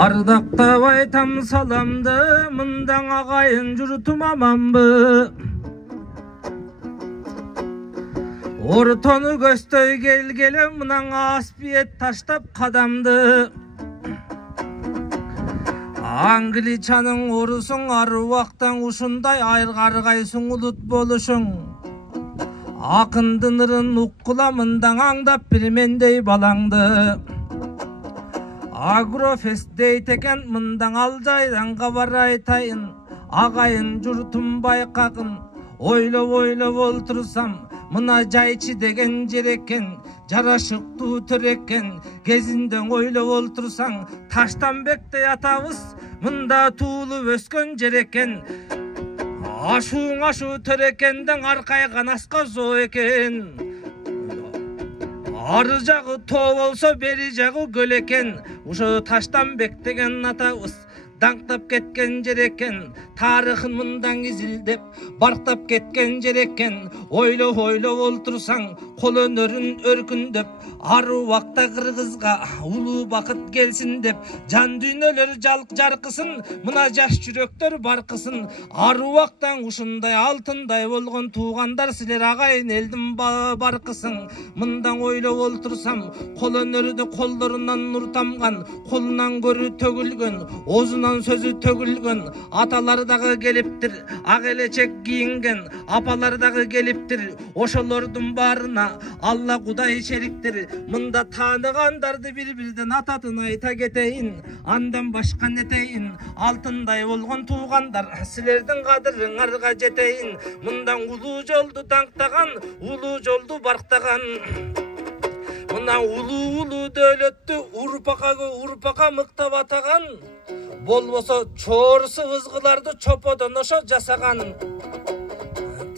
Ардақтап айтам саламды, мындан ағайын жұртым аманбы. Ортону көстой келгелі, мынан аспиет таштап қадамды. Англичаның орысың аруақтан ушундай айырғарғайсың ұлыт болушың. Ақындын ырын ұққыла мындан аңдап бірмендей балаңды. Агрофест дейтекен мындан алжайдан қабар айтайын. Ағайын жұртым байқағын, ойлап олтырсам, мына жайчы деген жер екен, жарашықты төр екен. Кезінден ойлап олтырсаң, Таштанбектей атабыз мында туылып өскен жер екен. Ашуың ашу төр екендің арқайған асқа зо екен. Ары жағы то болса, бері жағы гөл екен. Ушу Таштанбек деген атабыз даңқтап кеткен жер екен. Тарихын мындан изилдеп, барктап кеткен жер екен. Ойлап олтырсаң, қол өнерін өркүндөп, аруақта қырғызға улуу бақыт келсін деп, жан дүйнөлөр жарқысын, мына жаш жүрөктөр барқысын. Аруақтан ушундай алтындай болгон туғандар, силер ағайын элдин барқысың. Мындан ойлап олтырсам, қол өнөрүдө колдорунан нур тамган, колунан көрү төгүлгөн, оозунан сөзү төгүлгөн. Аталар дагы келиптир, ак элечек кийинген, апалар дагы келиптир. Ошолордун баарына Алла Кудай шериктир. Мында тааныгандарды бири-бирден ататын айта кетейин. Андан башка нетейин. Алтындай болгон туугандар, силердин кадырыңарга жетейин. Мындан улуу жолду даңктаган, улуу жолду барктаган. Мына улуу дөөлөттү урпака мыктап атаган. Болбосо чоорсу ызгыларды чоподон ошо жасаган.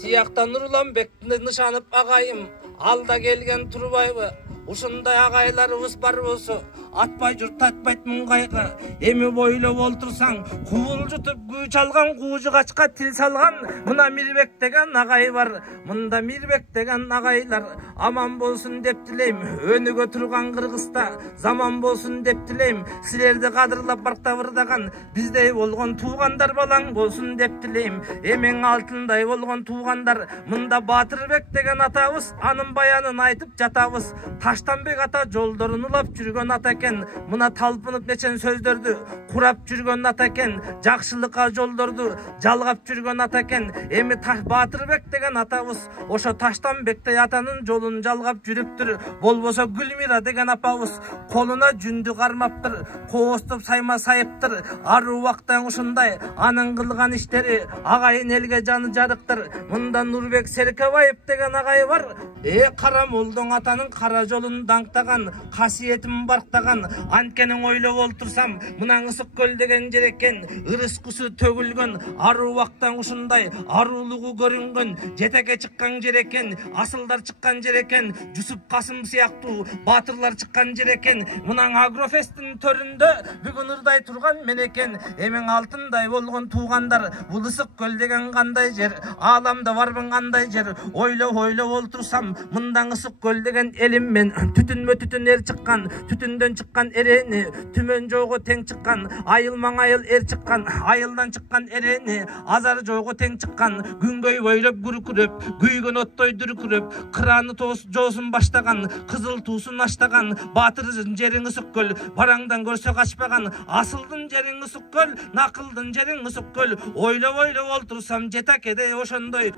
Тияктан Нурланбекти нышанып агайым, алда келген турбайбы? Ушундай агайларыбыз бар болсо, атпай журт татпайт муңгайга. Эми бойлоп олтурсаң, куулжутуп күч алган куужугачка тил салган мына Мирбек деген агай бар. Мында Мирбек деген агайлар аман болсун деп тилейм. Өнүгө турган Кыргызста заман болсун деп тилейм. Силерди кадырлап барктабырдаган биздей болгон туугандар балаң болсун деп тилейм. Эмең алтындай болгон туугандар, мында Батырбек деген атабыз, анын баянын айтып жатабыз. Таштанбек ата жолдорун улап жүргөн ата экен. Мына талпынып нечен сөздөрдү курап жүргөн ата экен. Жакшылыкка жолдорду жалгап жүргөн ата экен. Эми Батырбек деген атабыз ошо Таштанбектей атанын жолун жалгап жүрүптүр. Болбосо Гүлмира деген апабыз колуна жүндү кармаптыр, коостоп сайма сайыптыр. Аруактан ушундай анын кылган иштери агайын элге жаны жарыктыр. Мында Нурбек Серкебаев деген агай бар. Карамолдоң атанын кара жолун даңктаган, касиетин барктаган. Анткени ойлоп олтурсам, мына Ысык көл деген жер экен. Ырыскысы төгүлгөн, аруактан ушундай арулугу көрүнгөн, жетекке чыккан жер экен. Асылдар чыккан жер экен. Жусуп Касым сыяктуу баатырлар чыккан жер экен. Мына Агрофесттин төрүндө бүгүн ырдай турган мен экен. Эмең алтындай болгон туугандар, бул Ысык көл деген кандай жер? Ааламда барбын кандай жер? Ойлоп олтурсам, мындан Ысык көл деген элим мен түтүнмө түтүн эр чыккан, түтүндөн чыккан эрени, түмөн жойго тең чыккан, айылмаң айыл эр чыккан, айылдан чыккан эрени, азар жойго тең чыккан, күнгөй бойлоп күркүрөп, күйгөн оттой дүркүрөп, кыраны жоосун баштаган, кызыл туусун аштаган, баатырдын жериң Ысык көл, бараңдан көрсө качпаган, асылдын жериң Ысык көл, накылдын жериң Ысык көл. Ойлоп олтурсам, жетакеде ошондой.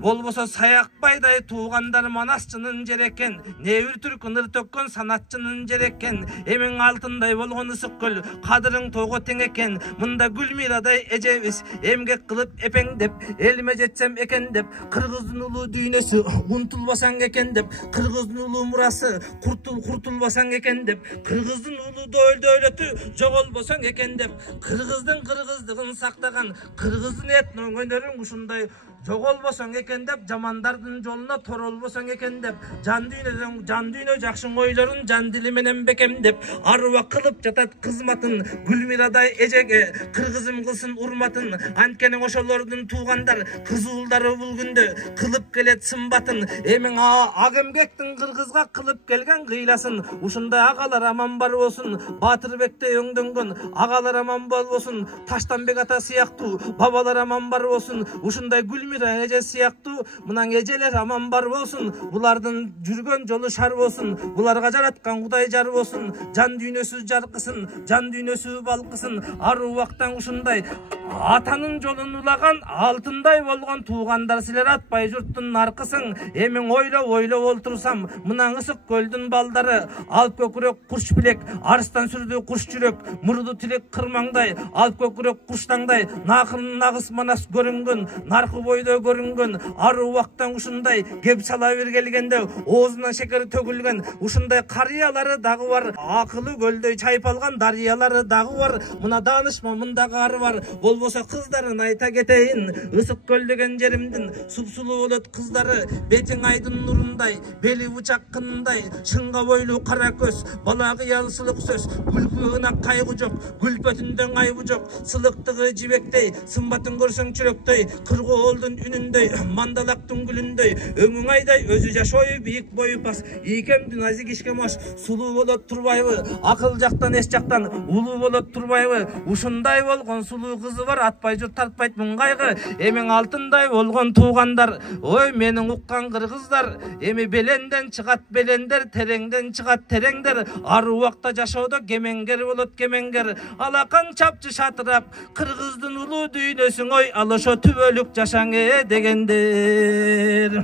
Болбосо Саякбайдай туугандар Манасчынын жер экен. Небир түркүн ыр төккөн санатчынын жер экен. Эмең алтындай болгон Ысык көл, кадырың тойго тең экен. Мында Гүлмирадай эжебиз эмгек кылып эпеңдеп, элиме жетсем экен деп, кыргыздын улуу дүйнөсү унутулбасаң экен деп, кыргыздын улуу мурасы куртулбасаң экен деп, кыргыздын улуу дөөлөтү жоголбосоң экен деп, кыргыздын кыргыздыгын сактаган, кыргыздын этно өнөрүн ушундай жоголбосоң экен деп, жамандардын жолуна торолбосоң экен деп, жан дүйнө жакшың ойлорун жан дили менен бекем деп, аруа кылып жатат кызматын, Гүлмирадай эжеге кыргызым кылсын урматын. Анткени ошолордун туугандар кызуулдары бул күндө кылып келет сымбатын. Эмиң ак эмгектин кыргызга кылып келген кыйласын. Ушундай агалар аман бар болсун, Батырбектей өңдөнгөн агалар аман болбосун. Таштанбек ата сыяктуу бабалар аман бар болсун. Ушундай Гүлмира эже сыяктуу мынан эжелер аман бар болсун. Булардын жүргөн жолу шар болсун. Буларга жараткан Кудай жар болсун. Жан дүйнөсү жаркысын, жан дүйнөсү балкысын. Ар убактан ушундай атанын жолун улаган алтындай болгон туугандар силер атпай журттун наркысың. Эмиң ойлоп олтурсам, мына ысык көлдүн балдары, алып көкүрөк курч билек, арстан сүрдүү курч жүрөк, мурду тилек кырмаңдай, алып көкүрөк курчтаңдай, накырын нагыс манас көрүнгөн, наркы бойдо көрүнгөн, ар убактан ушундай кеп сала бир келгенде оозунан шекер төгүлгөн, ушундай карыялары дагы бар, акылы көлдөй чайпалган дарыялары дагы бар. Мына даанышма мындагы ары бар, болбосо кыздарын айта кетейин. Ысык көл деген жеримдин супсулуу болот кыздары, бетиң айдын нурундай, бели бычак кынындай, шыңга бойлуу кара көз, бала кыялсылык сөз, күлкү ынак кайгы жок, күлпөтүндөн айбы жок, сылыктыгы жибектей, сымбатын көрсөң чүрөктөй, кыргоолдун үнүндөй, мандалактын гүлүндөй, өңүң айдай өзү жашоо бийик бою пас, ийкемди назик ишке мош, сулуу болот турбайбы, акыл жактан эс жактан улуу болот турбайбы. Ушундай болгон сулуу кызы бар, атпай журт тартпайт муңгайгы. Эмиң алтындай болгон туугандар, ой менин уккан кыргыздар, эми беленден чыгат белендер, тереңден чыгат тереңдер, ар убакта жашоодо кемеңгер болот кемеңгер. Алакан чапчы шатырап, кыргыздын улуу дүйнөсүң, ой ал ошо түбөлүк жашаң дегендер.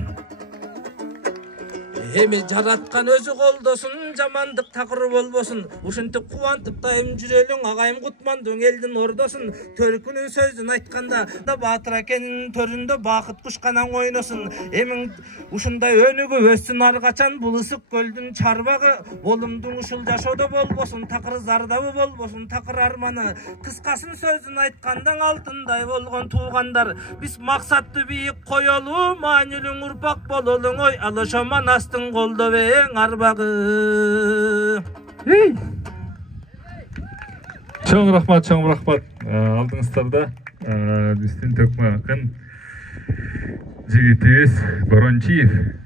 Эми жараткан өзү колдосун, жамандык такыр болбосун. Ушинтип кубантып дайым жүрөлүң, агайым Кутмандың элдин ордосун. Төркүнүн сөзүн айтканда, Батыр акенин төрүндө бакыт кушканан ойносун. Эмиң ушундай өнүгүп өссүн ар качан бул ысык көлдүн чарбагы. Болумдуң ушул жашоодо болбосун, такыр зардабы болбосун, такыр арманы. Кыскасын сөзүн айткандан алтындай болгон туугандар, биз максатты бийик коелу, маанилүү урпак бололуң, ой ал ошо манастын колдо эң арбагы. Чоң рахмат. Алдыңыздарда биздин төкмө акын жигитибиз Борончиев